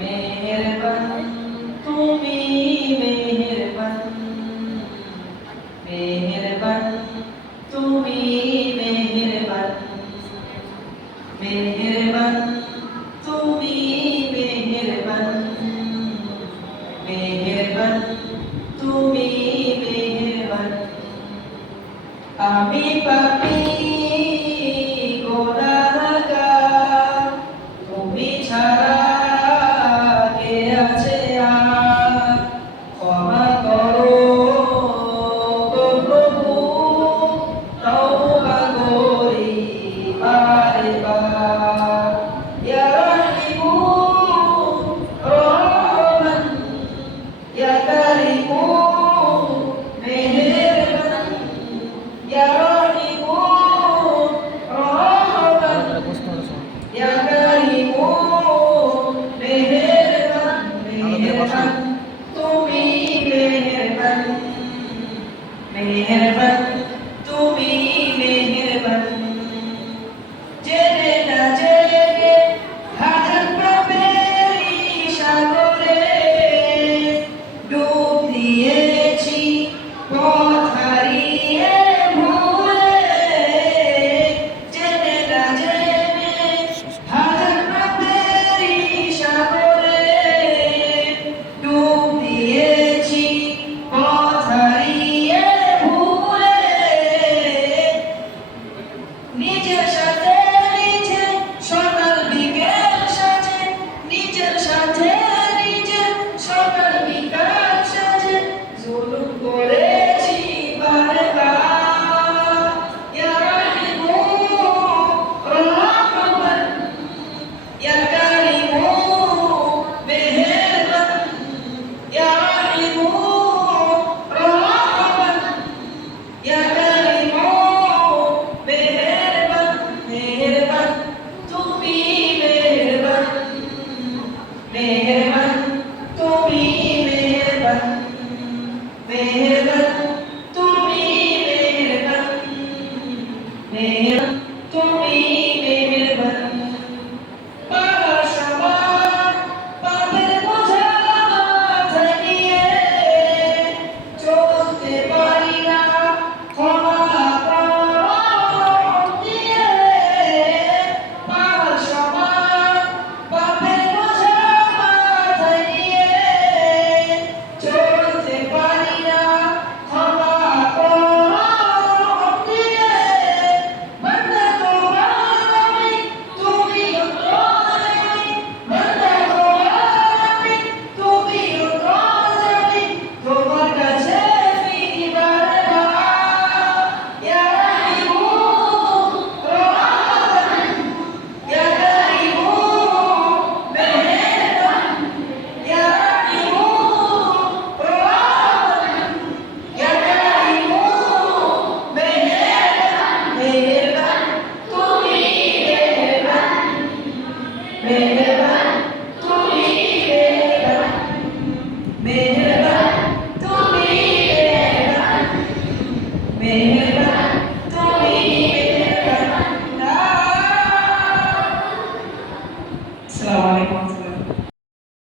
মেহেরবান তুমি মেহেরবান মেহেরবান তুমি মেহেরবান মেহেরবান তুমি মেহেরবান মেহেরবান তুমি মেহেরবান আমি পাপী গুনাহগার তুমি ছাড়া কে আছে আর ক্ষমা করো গো প্রভু তওবা করি বারে বার ইয়া রাহিমু রহমান ইয়া কারিমু মেহেরবান ইয়া রাহিমু রহমান ইয়া কারিমু মেহেরবান মেহেরবান তুমি মেহেরবান মেহেরবান তুমি মেহেরবান জেনে না জেনে হাজার পাপের সাগরে ডুব দিয়েছি পথ হারিয়ে ভুলে জেনে না জেনে হাজার পাপের সাগরে ডুব দিয়েছি পথ হারিয়ে ভুলে নিজের সাথে নিজে সকাল বিকেল সাজে নিজের সাথে নিজে সকাল বিকাল সাজে জুলুম করেছি বারবার ইয়া রাহিমু রহমান ইয়া কারিমু মেহেরবান ইয়া রাহিমু রহমান ইয়া কারিমু মেহেরবান মেহেরবান তুমি মেহেরবান মেহেরবান তুমি মেহেরবান মেহেরবান তুমি মেহেরবান মেহেরবান তুমি